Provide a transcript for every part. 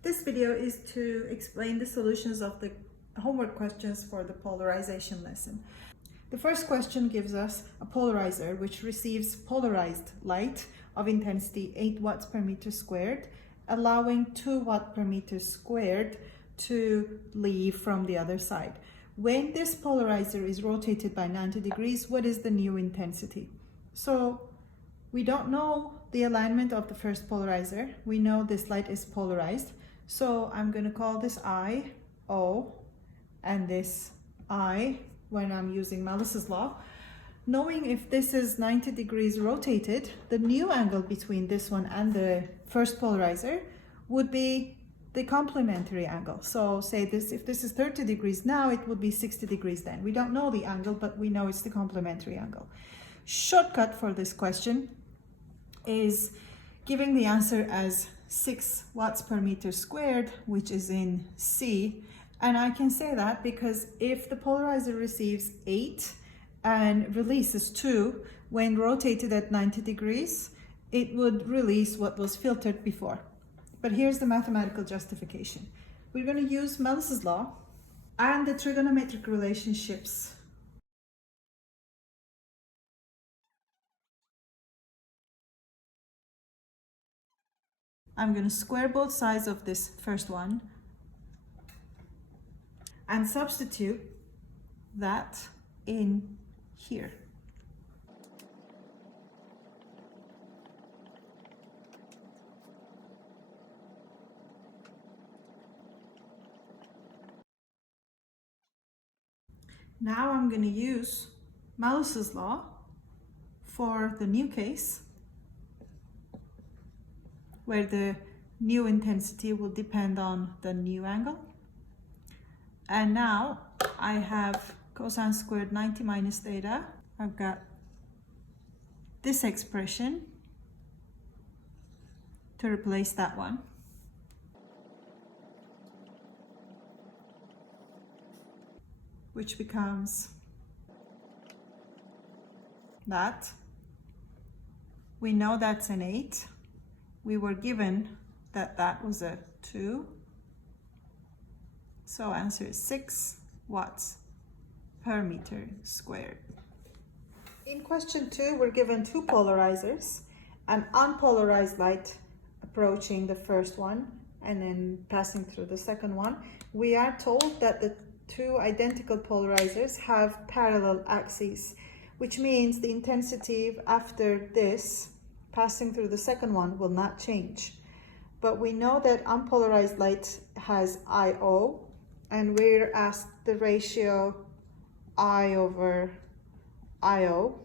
This video is to explain the solutions of the homework questions for the polarization lesson. The first question gives us a polarizer which receives polarized light of intensity 8 watts per meter squared, allowing 2 watt per meter squared to leave from the other side. When this polarizer is rotated by 90 degrees, what is the new intensity? So we don't know the alignment of the first polarizer. We know this light is polarized. So I'm going to call this I, O, and this I when I'm using Malus's law. Knowing if this is 90 degrees rotated, the new angle between this one and the first polarizer would be the complementary angle. So say this, if this is 30 degrees now, it would be 60 degrees then. We don't know the angle, but we know it's the complementary angle. Shortcut for this question is giving the answer as 6 watts per meter squared, which is in C. And I can say that because if the polarizer receives 8 and releases 2, when rotated at 90 degrees, it would release what was filtered before. But here's the mathematical justification. We're going to use Malus's law and the trigonometric relationships. I'm going to square both sides of this first one and substitute that in here. Now I'm going to use Malus's law for the new case, where the new intensity will depend on the new angle. And now I have cosine squared 90 minus theta. I've got this expression to replace that one. Which becomes that. We know that's an 8. We were given that that was a 2. So answer is 6 watts per meter squared. In question 2, we're given 2 polarizers, an unpolarized light approaching the first one and then passing through the second one. We are told that the 2 identical polarizers have parallel axes, which means the intensity after this passing through the second one will not change. But we know that unpolarized light has IO, and we're asked the ratio I over IO.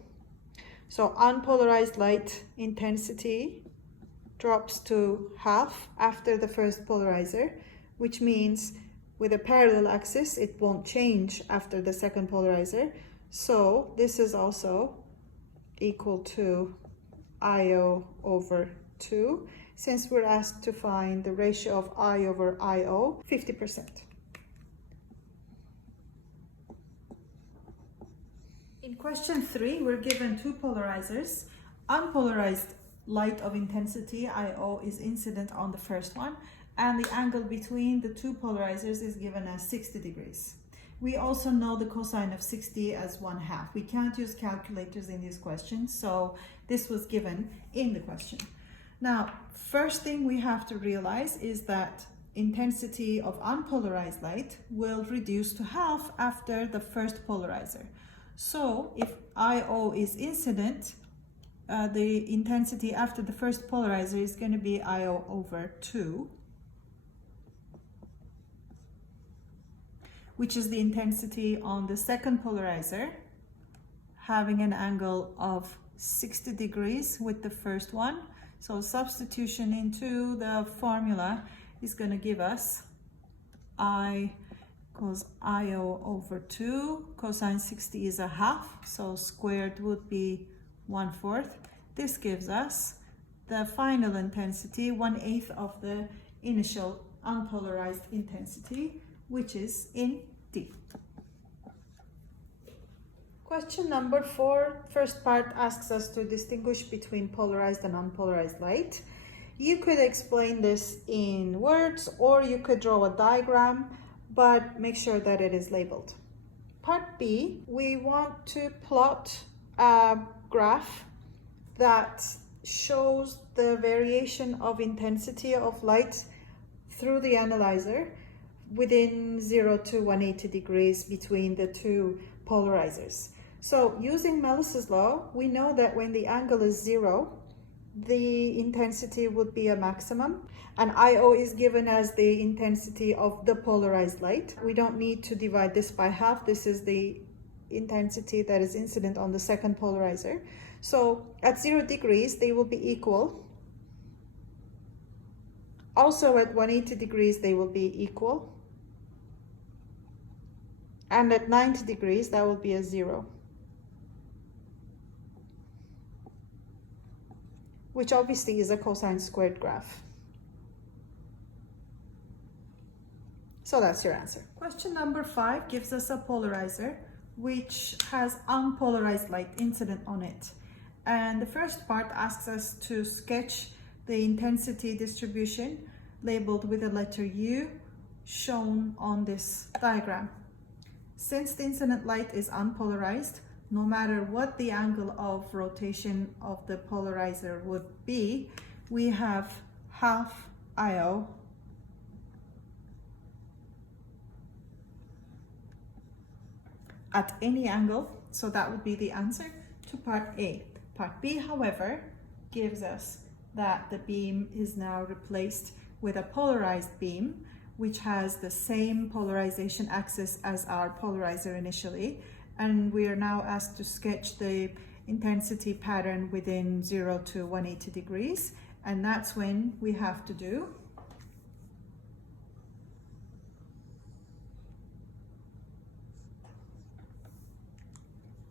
So unpolarized light intensity drops to half after the first polarizer, which means with a parallel axis, it won't change after the second polarizer. So this is also equal to IO over 2, since we're asked to find the ratio of I over IO, 50%. In question 3, we're given 2 polarizers. Unpolarized light of intensity, IO, is incident on the first one, and the angle between the 2 polarizers is given as 60 degrees. We also know the cosine of 60 as 1/2. We can't use calculators in these questions, so this was given in the question. Now, first thing we have to realize is that intensity of unpolarized light will reduce to half after the first polarizer. So if IO is incident, the intensity after the first polarizer is going to be IO over 2, which is the intensity on the second polarizer, having an angle of 60 degrees with the first one. So substitution into the formula is going to give us I equals IO over 2. Cosine 60 is 1/2, so squared would be 1/4. This gives us the final intensity, 1/8 of the initial unpolarized intensity, which is in D. Question number 4, first part asks us to distinguish between polarized and unpolarized light. You could explain this in words or you could draw a diagram, but make sure that it is labeled. Part B, we want to plot a graph that shows the variation of intensity of light through the analyzer within 0 to 180 degrees between the two polarizers. So using Melisse's law, we know that when the angle is 0, the intensity would be a maximum, and IO is given as the intensity of the polarized light. We don't need to divide this by half. This is the intensity that is incident on the second polarizer. So at 0 degrees, they will be equal. Also at 180 degrees, they will be equal. And at 90 degrees, that will be a 0. Which obviously is a cosine squared graph. So that's your answer. Question number 5 gives us a polarizer which has unpolarized light incident on it. And the first part asks us to sketch the intensity distribution labeled with the letter U shown on this diagram. Since the incident light is unpolarized, no matter what the angle of rotation of the polarizer would be, we have half IO at any angle, so that would be the answer to part A. Part B, however, gives us that the beam is now replaced with a polarized beam, which has the same polarization axis as our polarizer initially, and we are now asked to sketch the intensity pattern within 0 to 180 degrees, and that's when we have to do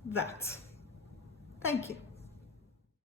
that. Thank you.